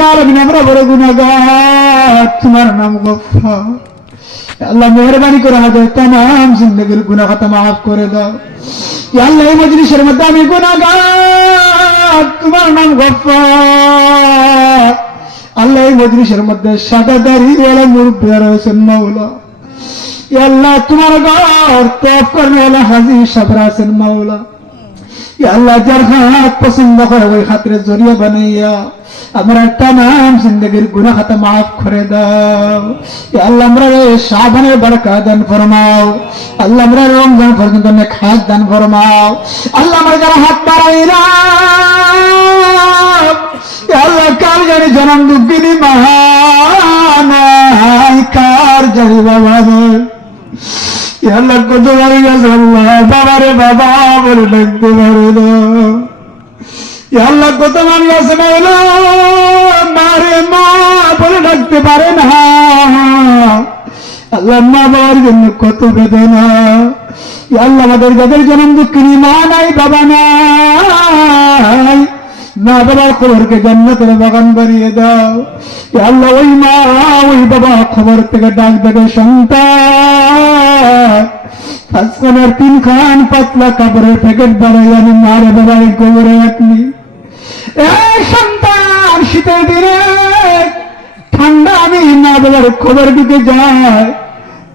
রব্বুল আমরা বড় গুনাহগার তোমার নাম গফফার। আল্লাহ, মেহরবানি করে আমাদের তাম জিন্দগির গুনাহ খাতা মাফ করে দাও। আল্লাহ মজলিসের মধ্যে আমি গুনাহগার, তোমার নাম গফফার। আল্লাহ মজলিসের মধ্যে সাদা দাড়িওয়ালা মুরব্বী রয়েছেন মাওলা। আল্লাহ, তোমার ঘর করনে वाला হাজি সাবরা আছেন মাওলা। আল্লাহ, যার হাত পছন্দ করে ওই হাতের জরিয়া বানাইয়া আমরা তাম জিন্দগির গুনাহ খাতা মাফ করে দাও। আল্লাহ, আমরা এই শাবানের বরকত দান ফরমাও। আল্লাহ, আমরা রমজান পর্যন্ত নেক হাত দান ফরমাও। আল্লাহ, আমরা যারা হাত ইয়া আল্লাহ, কার জানি জনম দুঃখিনী মহানাই কার জানি বাবা আল্লাহ, কত বাড়ি গেছে আল্লাহ? বাবা, বলে ডাকতে পারে না। আল্লাহ কত মানুষ আছে মাওলা মারে মা, বলে ডাকতে পারে না। আল্লাহ মা বাবার জন্য কত বেদনা। আল্লাহ আমাদের যাদের জন্ম দুঃখিনী, মা নাই, বাবা নাই। মা বাবার খবরকে জান্নাতের বাগান বানিয়ে দাও। আল্লাহ ওই মা, ওই বাবা খবর থেকে ডাক দেবে সন্তান। আজকালের তিন খান পাতলা কাপড়ের প্যাকেট বানাই আমি মারে বাবার রাখলি এই সন্তান, শীতের দিনে ঠান্ডা আমি না খবর ঢুকে যায়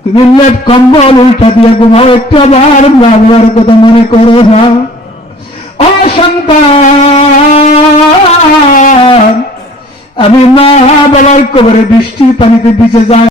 তুমি লেট কম্বল উল্টা দিয়ে ঘুমাও, একটু আবার বাবার কথা মনে করো না। ও সন্তান, আমি মা বাবার কবরে বৃষ্টির পানিতে ভিজে যাই।